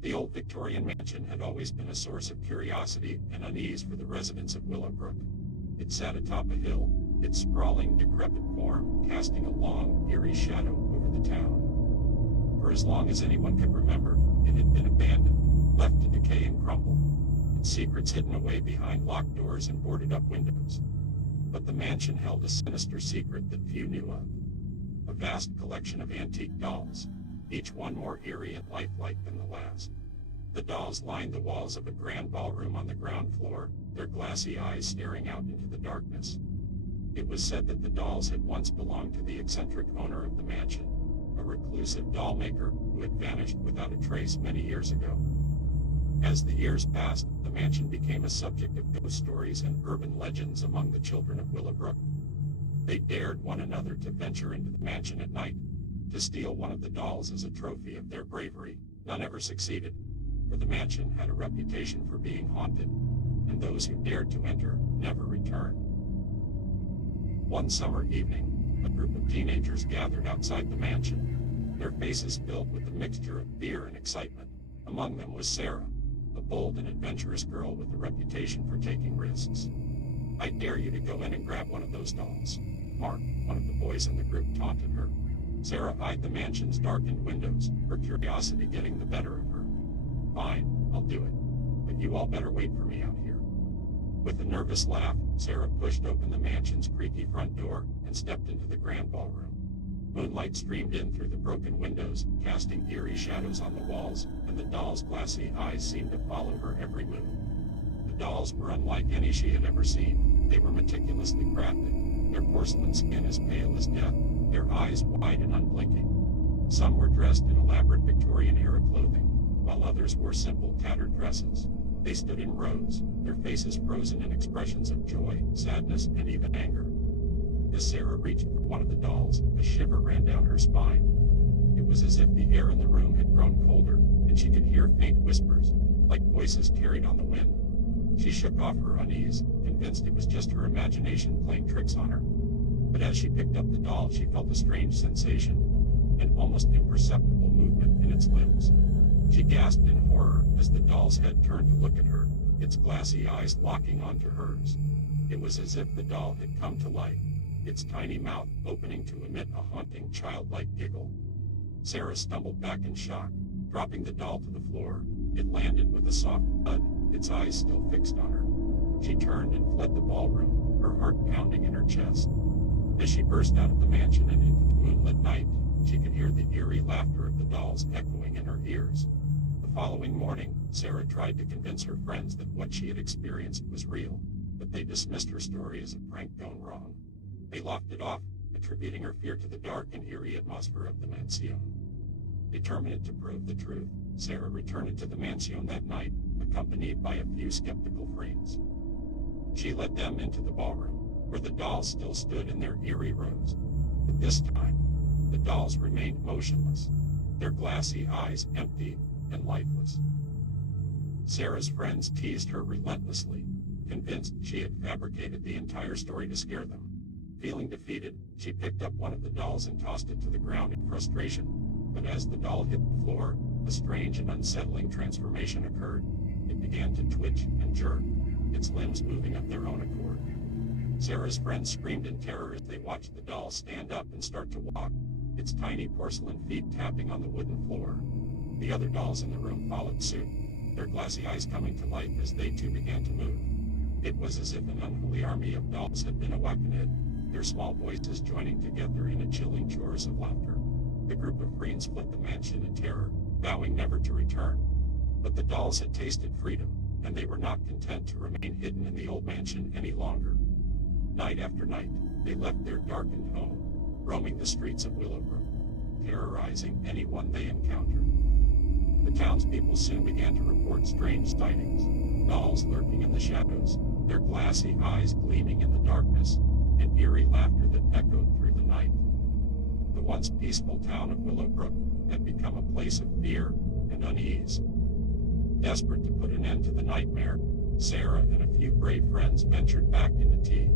The old Victorian mansion had always been a source of curiosity and unease for the residents of Willowbrook. It sat atop a hill, its sprawling, decrepit form casting a long, eerie shadow over the town. For as long as anyone could remember, it had been abandoned, left to decay and crumble, its secrets hidden away behind locked doors and boarded-up windows. But the mansion held a sinister secret that few knew of. A vast collection of antique dolls, each one more eerie and lifelike than the last. The dolls lined the walls of a grand ballroom on the ground floor, their glassy eyes staring out into the darkness. It was said that the dolls had once belonged to the eccentric owner of the mansion, a reclusive doll maker who had vanished without a trace many years ago. As the years passed, the mansion became a subject of ghost stories and urban legends among the children of Willowbrook. They dared one another to venture into the mansion at night, to steal one of the dolls as a trophy of their bravery. None ever succeeded, for the mansion had a reputation for being haunted, and those who dared to enter never returned. One summer evening, a group of teenagers gathered outside the mansion, their faces filled with a mixture of fear and excitement. Among them was Sarah, a bold and adventurous girl with a reputation for taking risks. "I dare you to go in and grab one of those dolls," Mark, one of the boys in the group, taunted her. Sarah eyed the mansion's darkened windows, her curiosity getting the better of her. "Fine, I'll do it, but you all better wait for me out here." With a nervous laugh, Sarah pushed open the mansion's creaky front door and stepped into the grand ballroom. Moonlight streamed in through the broken windows, casting eerie shadows on the walls, and the doll's glassy eyes seemed to follow her every move. The dolls were unlike any she had ever seen. They were meticulously crafted, their porcelain skin as pale as death, their eyes wide and unblinking. Some were dressed in elaborate Victorian-era clothing, while others wore simple, tattered dresses. They stood in rows, their faces frozen in expressions of joy, sadness, and even anger. As Sarah reached for one of the dolls, a shiver ran down her spine. It was as if the air in the room had grown colder, and she could hear faint whispers, like voices carried on the wind. She shook off her unease, convinced it was just her imagination playing tricks on her. But as she picked up the doll, she felt a strange sensation, an almost imperceptible movement in its limbs. She gasped in horror as the doll's head turned to look at her, its glassy eyes locking onto hers. It was as if the doll had come to life, its tiny mouth opening to emit a haunting, childlike giggle. Sarah stumbled back in shock, dropping the doll to the floor. It landed with a soft thud, its eyes still fixed on her. She turned and fled the ballroom, her heart pounding in her chest. As she burst out of the mansion and into the moonlit night, she could hear the eerie laughter of the dolls echoing in her ears. The following morning, Sarah tried to convince her friends that what she had experienced was real, but they dismissed her story as a prank gone wrong. They laughed it off, attributing her fear to the dark and eerie atmosphere of the mansion. Determined to prove the truth, Sarah returned to the mansion that night, accompanied by a few skeptical friends. She led them into the ballroom, where the dolls still stood in their eerie rows. But this time, the dolls remained motionless, their glassy eyes empty and lifeless. Sarah's friends teased her relentlessly, convinced she had fabricated the entire story to scare them. Feeling defeated, she picked up one of the dolls and tossed it to the ground in frustration. But as the doll hit the floor, a strange and unsettling transformation occurred. It began to twitch and jerk, its limbs moving of their own accord. Sarah's friends screamed in terror as they watched the doll stand up and start to walk, its tiny porcelain feet tapping on the wooden floor. The other dolls in the room followed suit, their glassy eyes coming to life as they too began to move. It was as if an unholy army of dolls had been awakened, their small voices joining together in a chilling chorus of laughter. The group of friends fled the mansion in terror, vowing never to return. But the dolls had tasted freedom, and they were not content to remain hidden in the old mansion any longer. Night after night, they left their darkened home, roaming the streets of Willowbrook, terrorizing anyone they encountered. The townspeople soon began to report strange sightings, dolls lurking in the shadows, their glassy eyes gleaming in the darkness, and eerie laughter that echoed through the night. The once peaceful town of Willowbrook had become a place of fear and unease. Desperate to put an end to the nightmare, Sarah and a few brave friends ventured back into tea.